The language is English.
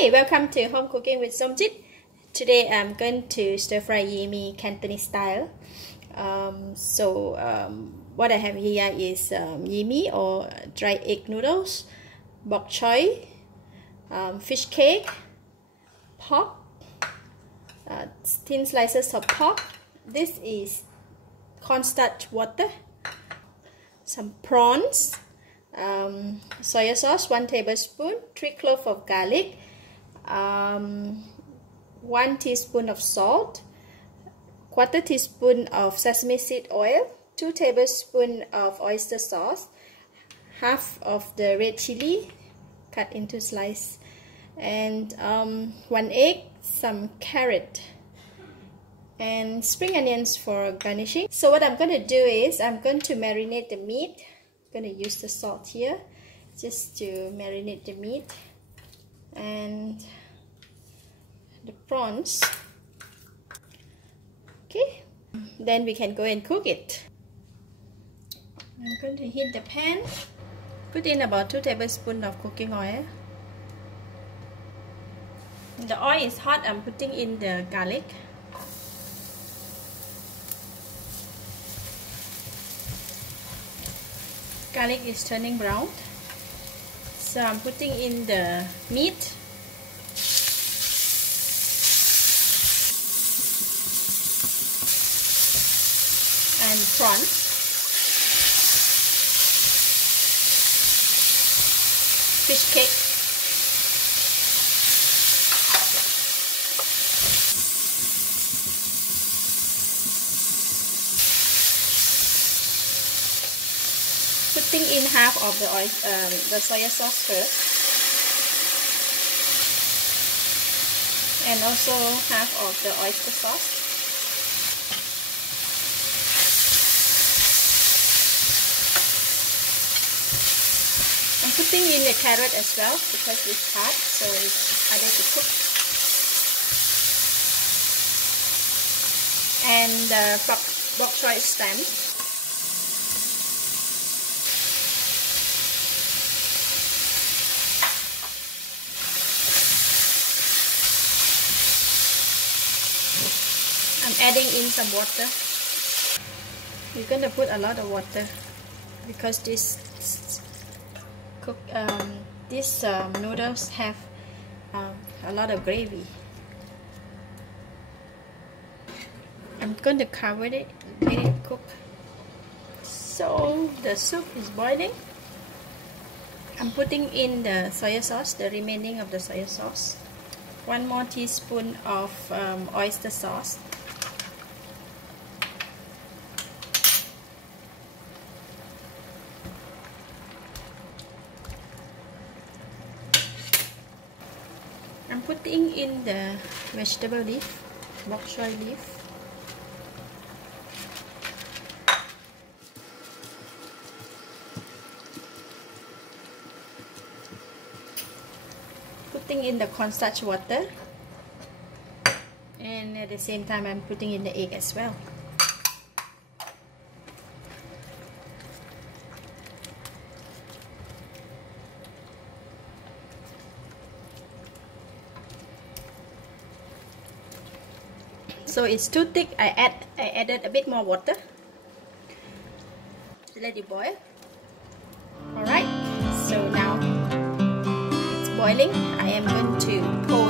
Hi, welcome to Home Cooking with Somjit. Today I'm going to stir fry Yee Mee Cantonese style. What I have here is Yee Mee or dried egg noodles, bok choy, fish cake, pork, thin slices of pork. This is cornstarch water, some prawns, soy sauce 1 tablespoon, 3 cloves of garlic, 1 teaspoon of salt, 1/4 teaspoon of sesame seed oil, 2 tablespoons of oyster sauce, half of the red chili cut into slice, and 1 egg, some carrot, and spring onions for garnishing. So what I'm going to do is I'm going to marinate the meat. I'm going to use the salt here just to marinate the meat, and the prawns. Okay, then we can go and cook it. I'm going to heat the pan, put in about 2 tablespoons of cooking oil. When the oil is hot, I'm putting in the garlic. Garlic is turning brown, so I'm putting in the meat. And prawns. Fish cake. Putting in half of the soy sauce first, and also half of the oyster sauce. I'm putting in the carrot as well because it's hot, so it's harder to cook. And the bok choy stem. I'm adding in some water. You're going to put a lot of water because these noodles have a lot of gravy. I'm going to cover it, let it cook. So the soup is boiling. I'm putting in the soy sauce, the remaining of the soy sauce. 1 more teaspoon of oyster sauce. I'm putting in the vegetable leaf, bok choy leaf. Putting in the cornstarch water. And at the same time I'm putting in the egg as well. So it's too thick. I added a bit more water to let it boil. Alright, so now it's boiling. I am going to pour